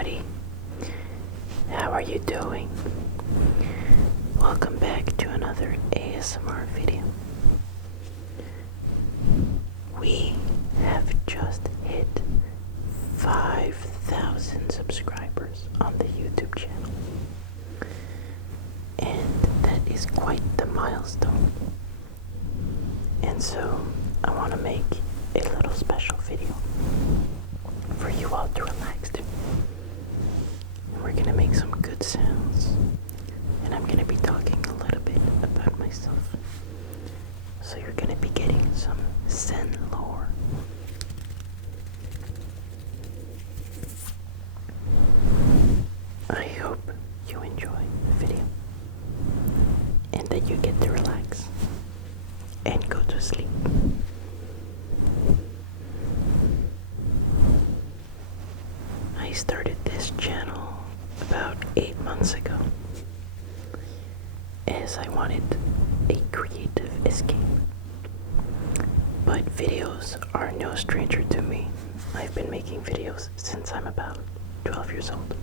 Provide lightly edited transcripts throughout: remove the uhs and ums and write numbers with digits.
everybody. How are you doing? Welcome back to another ASMR video. We have just hit 5,000 subscribers on the YouTube channel. And that is quite the milestone. And so I want to make a little special video for you all to relax to. And we're gonna make some good sounds, and I'm gonna be talking a little bit about myself. So you're gonna be getting some Zen lore. I hope you enjoy the video and that you get to relax and go to sleep. I started this channel about 8 months ago as I wanted a creative escape. But videos are no stranger to me. I've been making videos since I'm about 12 years old.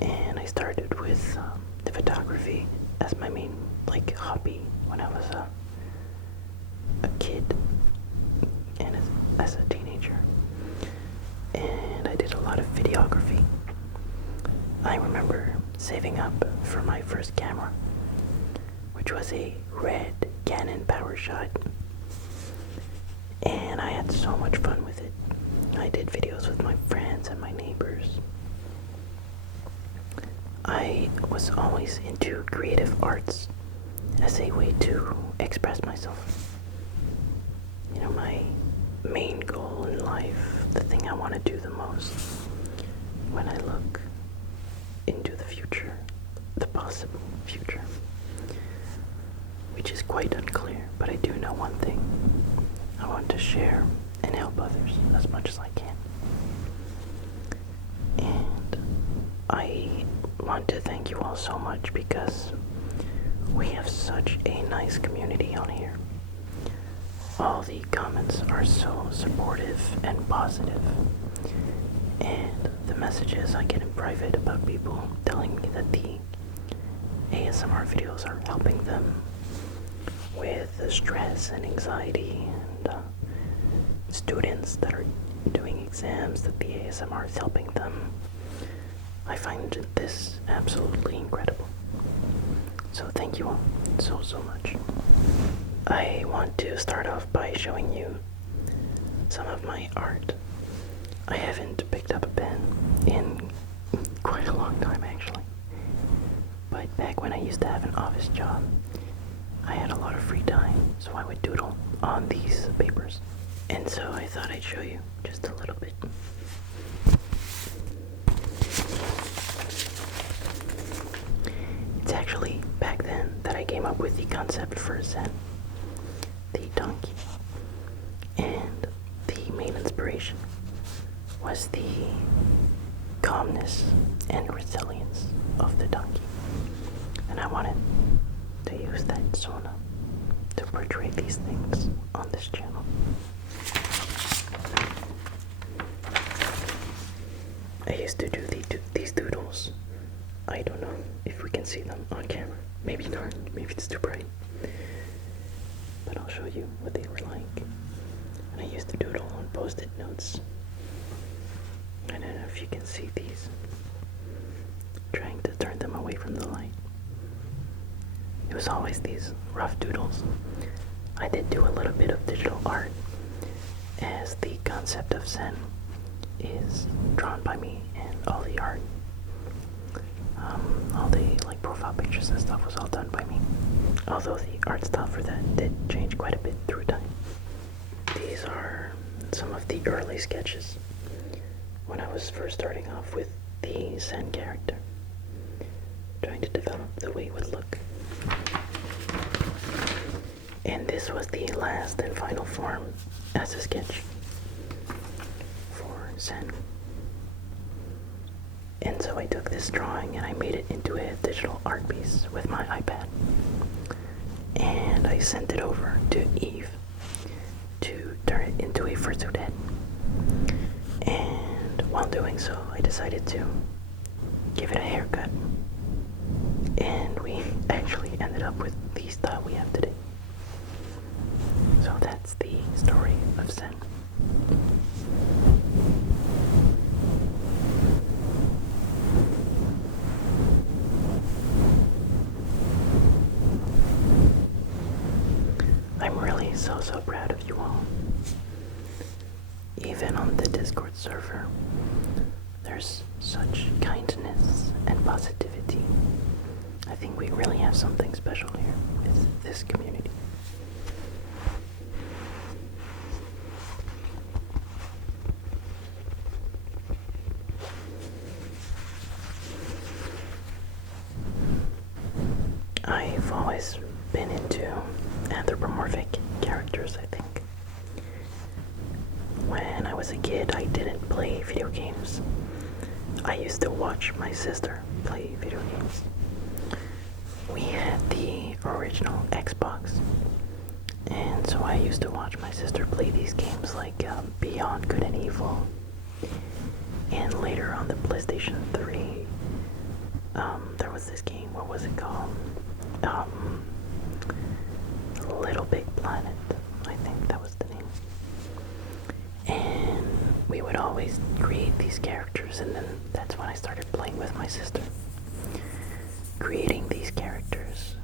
And I started with the photography as my main hobby when I was a kid and as a teenager. And I did a lot of videography. I remember saving up for my first camera, which was a red Canon PowerShot, and I had so much fun with it. I did videos with my friends and my neighbors. I was always into creative arts as a way to express myself. You know, my main goal in life, the thing I want to do the most when I look into the future, the possible future, which is quite unclear, but I do know one thing. I want to share and help others as much as I can. And I want to thank you all so much because we have such a nice community on here. All the comments are so supportive and positive, and the messages I get in private about people telling me that the ASMR videos are helping them with the stress and anxiety, and students that are doing exams that the ASMR is helping them. I find this absolutely incredible. So thank you all so much. I want to start off by showing you some of my art. I haven't picked up a pen in quite a long time actually. But back when I used to have an office job, I had a lot of free time, so I would doodle on these papers. And so I thought I'd show you just a little bit. It's actually back then that I came up with the concept for Zen, the donkey. And the main inspiration was the calmness and resilience of the donkey. And I wanted to use that sona to portray these things on this channel. I used to do these doodles. I don't know if we can see them on camera. Maybe not. Maybe it's too bright. But I'll show you what they were like. And I used to doodle on post-it notes. I don't know if you can see these. Trying to turn them away from the light. It was always these rough doodles. I did do a little bit of digital art, as the concept of Zen is drawn by me, and all the art, all the profile pictures and stuff was all done by me. Although the art style for that did change quite a bit through time. These are some of the early sketches when I was first starting off with the Zen character, trying to develop the way it would look. And this was the last and final form as a sketch for Zen. And so I took this drawing and I made it into a digital art piece with my iPad. And I sent it over to Eve to turn it into a fursuit head. And one while doing so, I decided to give it a haircut. And we actually ended up with the style we have today. So that's the story of Sen. I'm really so proud of you all. Even on the Discord server, there's such kindness and positivity. I think we really have something special here with this community. I've always been into anthropomorphic characters, I think. When I was a kid, I didn't play video games. I used to watch my sister play video games. We had the original Xbox, and so I used to watch my sister play these games like Beyond Good and Evil, and later on the PlayStation 3, there was this game, what was it called? Little Big Planet, I think that was the name. And we would always create these characters, and then that's when I started playing with my sister. Creating these characters,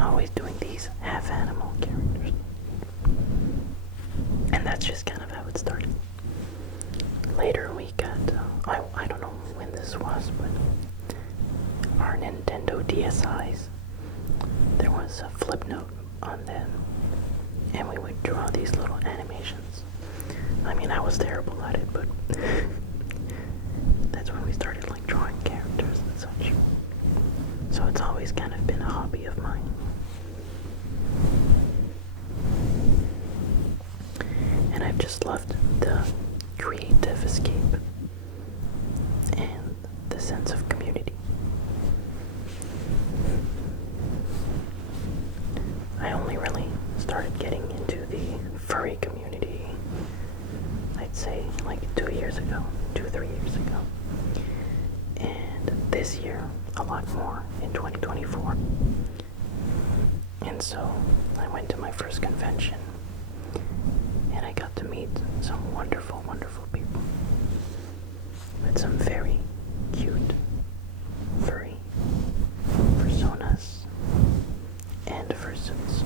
always doing these half-animal characters. And that's just kind of how it started. Later we got, I don't know when this was, but our Nintendo DSi's, there was a flip note on them, and we would draw these little animations. I mean, I was terrible at it, but that's when we started like drawing characters and such. So it's always kind of been a hobby of mine. And I've just loved the creative escape and the sense of community. I only really started getting into the furry community, I'd say like 2 years ago, 2-3 years ago. And this year, a lot more in 2024. And so I went to my first convention, and I got to meet some wonderful, wonderful people with some very cute furry personas and fursuits.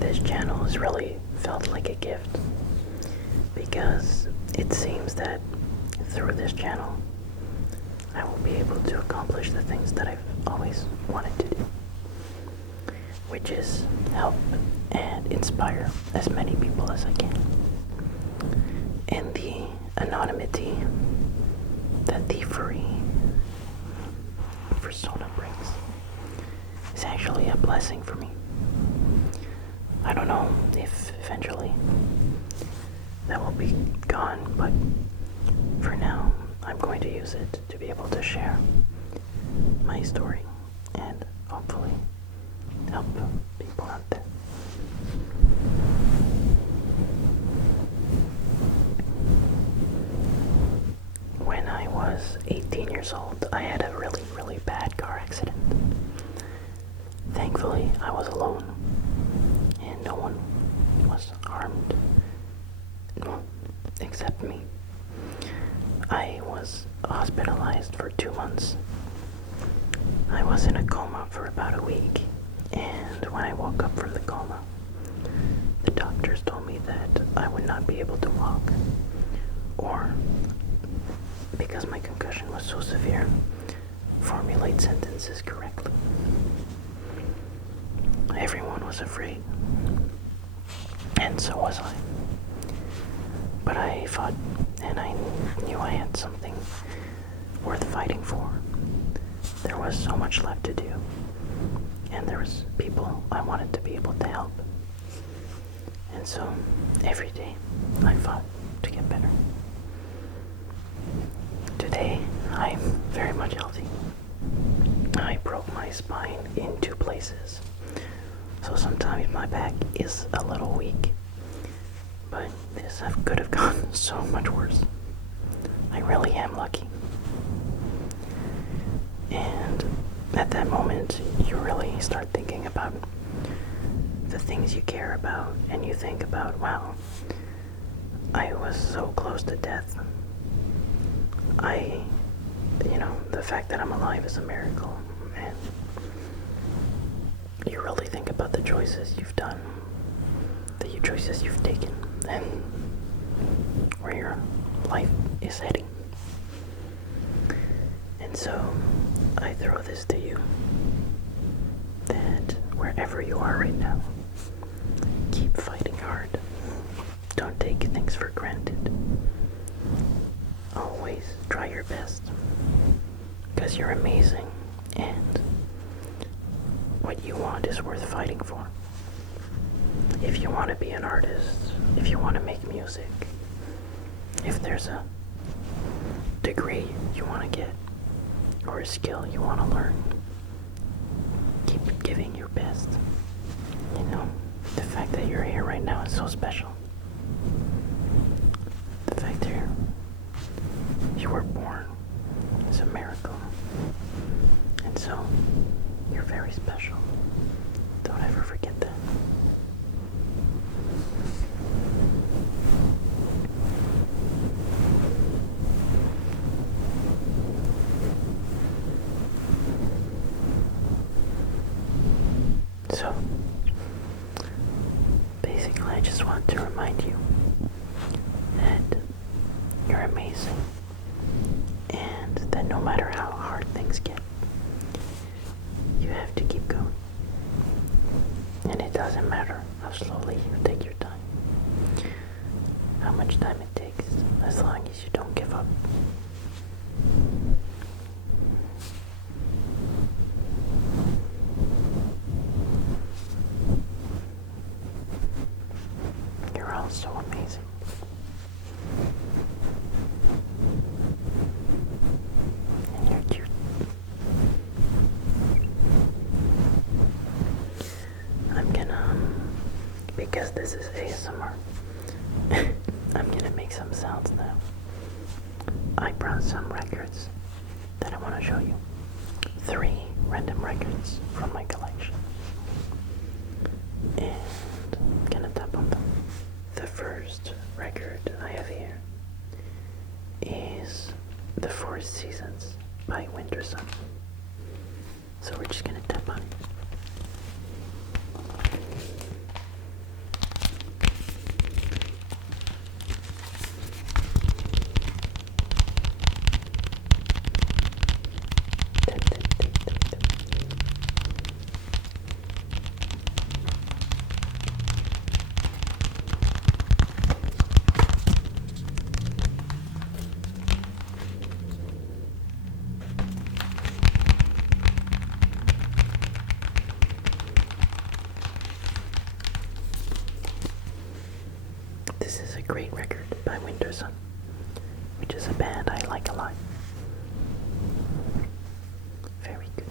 This channel has really felt like a gift, because it seems that through this channel I will be able to accomplish the things that I've always wanted to do, which is help and inspire as many people as I can. And the anonymity that the furry persona brings is actually a blessing for me. I don't know if eventually that will be gone, but for now I'm going to use it to be able to share my story and hopefully help people out there. When I was 18 years old, I had a really, really bad car accident. Thankfully, I was alone, and no one was harmed, except me. I was hospitalized for 2 months. I was in a coma for about a week, and when I woke up from the coma, the doctors told me that I would not be able to walk, or, because my concussion was so severe, formulate sentences correctly. Everyone was afraid, and so was I. But I fought, and I knew I had something worth fighting for. There was so much left to do, and there was people I wanted to be able to help. And so, every day, I fought to get better. Today, I'm very much healthy. my spine in two places. So sometimes my back is a little weak. But this could have gone so much worse. I really am lucky. And at that moment, you really start thinking about the things you care about, and you think about, wow, I was so close to death. The fact that I'm alive is a miracle, and you really think about the choices you've done, the choices you've taken, and where your life is heading. And so, I throw this to you, that wherever you are right now, keep fighting hard. Don't take things for granted. Always try your best, because you're amazing, and what you want is worth fighting for. If you want to be an artist, if you want to make music, if there's a degree you want to get, or a skill you want to learn, keep giving your best. The fact that you're here right now is so special. The fact that you were born is a miracle. And so, you're very special. Don't ever forget that. So, basically, I just want to remind you that you're amazing, and that no matter how hard things get, you have to keep going. And it doesn't matter how slowly you take your time, how much time it takes, as long as you don't give up. You're all so amazing. And you're cute. I'm gonna, because this is ASMR, I'm gonna make some sounds now. I brought some records that I want to show you. 3 random records from my collection. And I'm gonna tap on them. The first record I have here is The Four Seasons by Winter Sun. So we're just gonna tap on it. This is a great record by Winter Sun, which is a band I like a lot. Very good.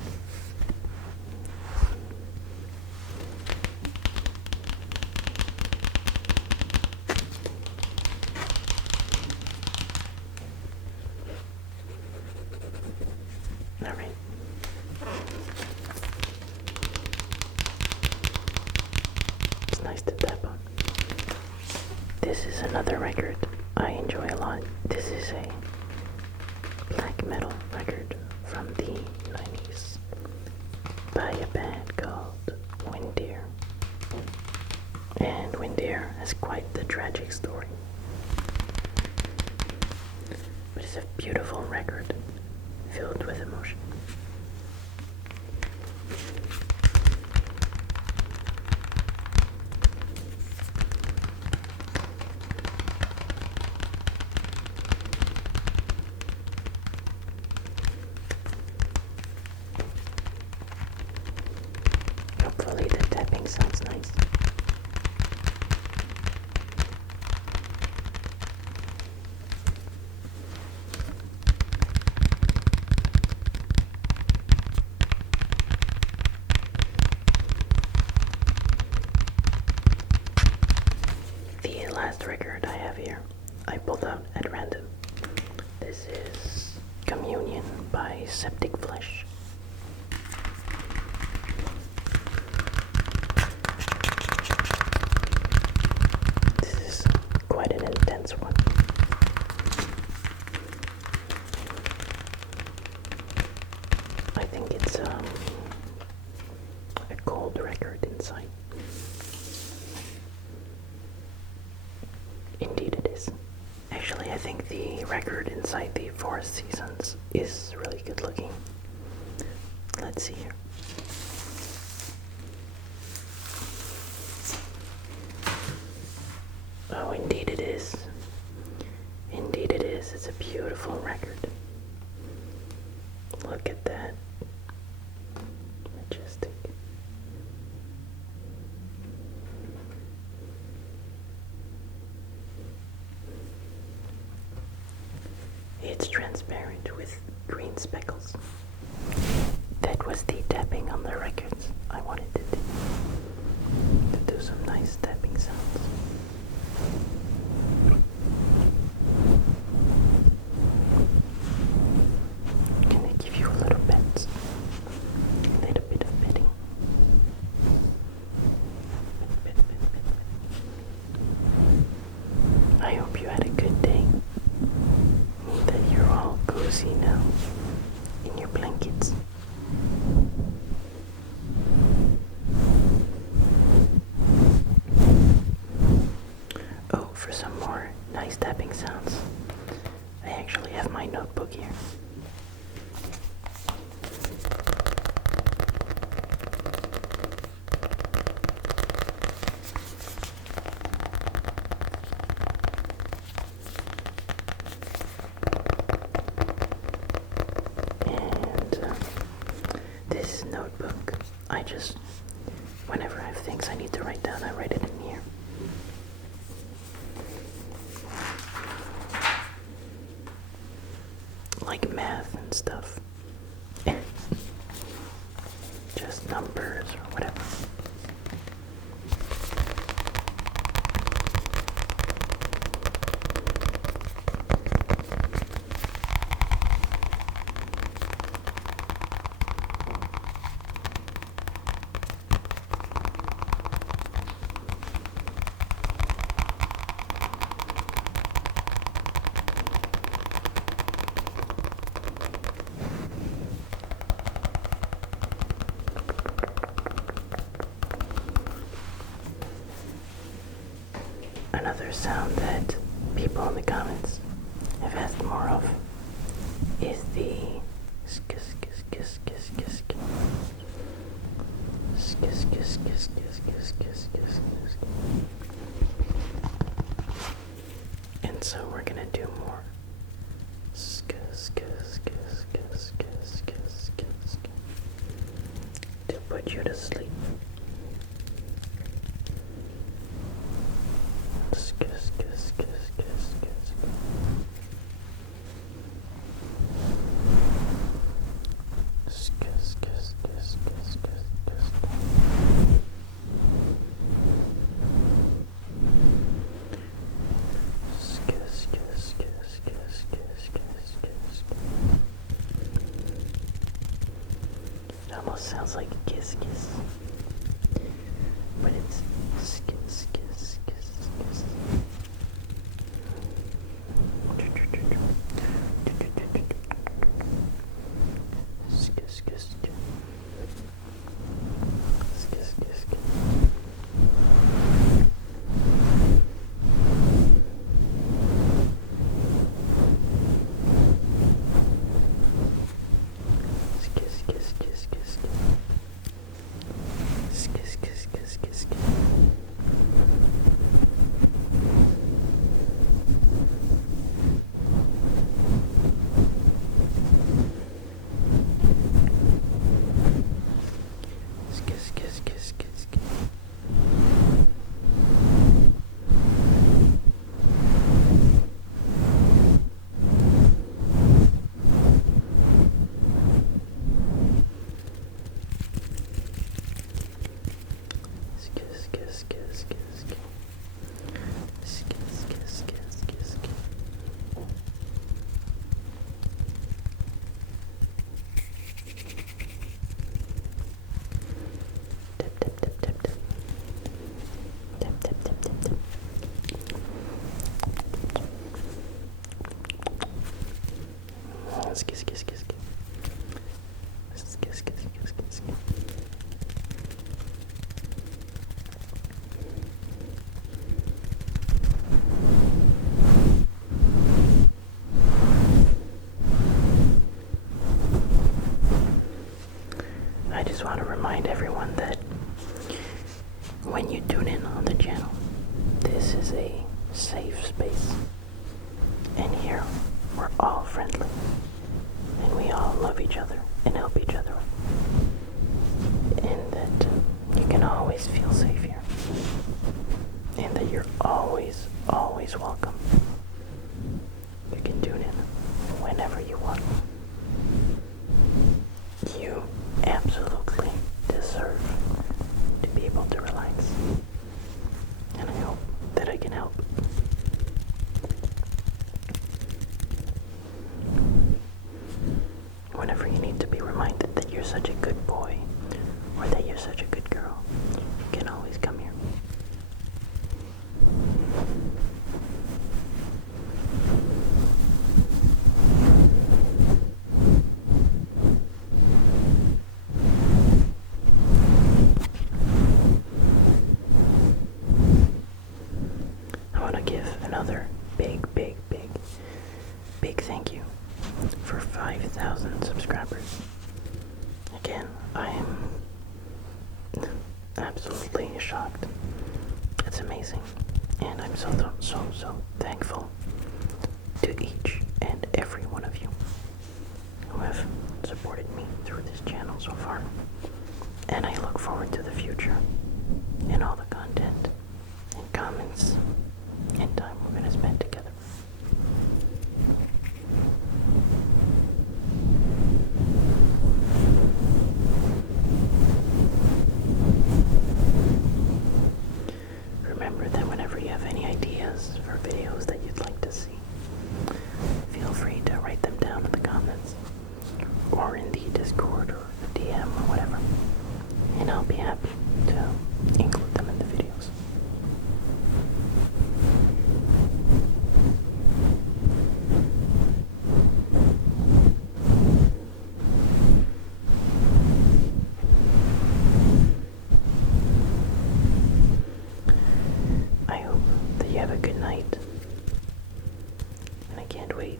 Alright. It's nice to tap on. This is another record I enjoy a lot. This is a black metal record from the 90s by a band called Windeer. And Windeer has quite the tragic story. But it's a beautiful record filled with emotion. Hopefully the tapping sounds nice. by Septic Flesh. This is quite an intense one. I think it's a cold record inside. Indeed it is. Actually, I think the record inside the Forest Seasons is really good looking. Let's see here. Oh, indeed it is. Indeed it is. It's a beautiful record. Look at that. Majestic. It's transparent with green speckles. That was the tapping on the records. I wanted to do some nice tapping sounds. Can I give you a little pet? A little bit of petting. Pet, pet, pet, pet, pet. I hope you had a good day. That you're all cozy now in your blankets. Oh, for some more nice tapping sounds, I actually have my notebook here. This notebook, I just, whenever I have things I need to write down, I write it in here. Like math and stuff. Just numbers or whatever. Another sound that people in the comments have asked more of is the sk sk sk sk sk sk sk sk sk sk sk sk sk. And so we're gonna do more sk sk sk sk sk sk sk sk to put you to sleep. It almost sounds like kiss kiss, but it's kiss kiss kiss kiss. Let's kiss, kiss, kiss, kiss. Let's kiss, kiss, kiss, kiss, kiss. I just want to remind everyone that when you tune in on the channel, this is a safe space. And here, we're all friendly. And we all love each other and help each other. And that you can always feel safe here. And that you're always, always welcome. You can tune in whenever you want. You absolutely deserve to be able to relax. And I hope that I can help. Whenever you need to be reminded that you're such a good boy or that you're such a good girl, you can always come here. I want to give another big thank you for 5,000 subscribers. Again, I am absolutely shocked. It's amazing. And I'm so thankful to each and every one of you who have supported me through this channel so far. And I look forward to the future and all the content and comments and time we're going to spend together. Remember that whenever you have any ideas for videos that you'd like to see, feel free to write them down in the comments or in the Discord or DM or whatever, and I'll be happy to include them in the videos. I hope that you have a good night, and I can't wait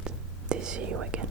to see you again.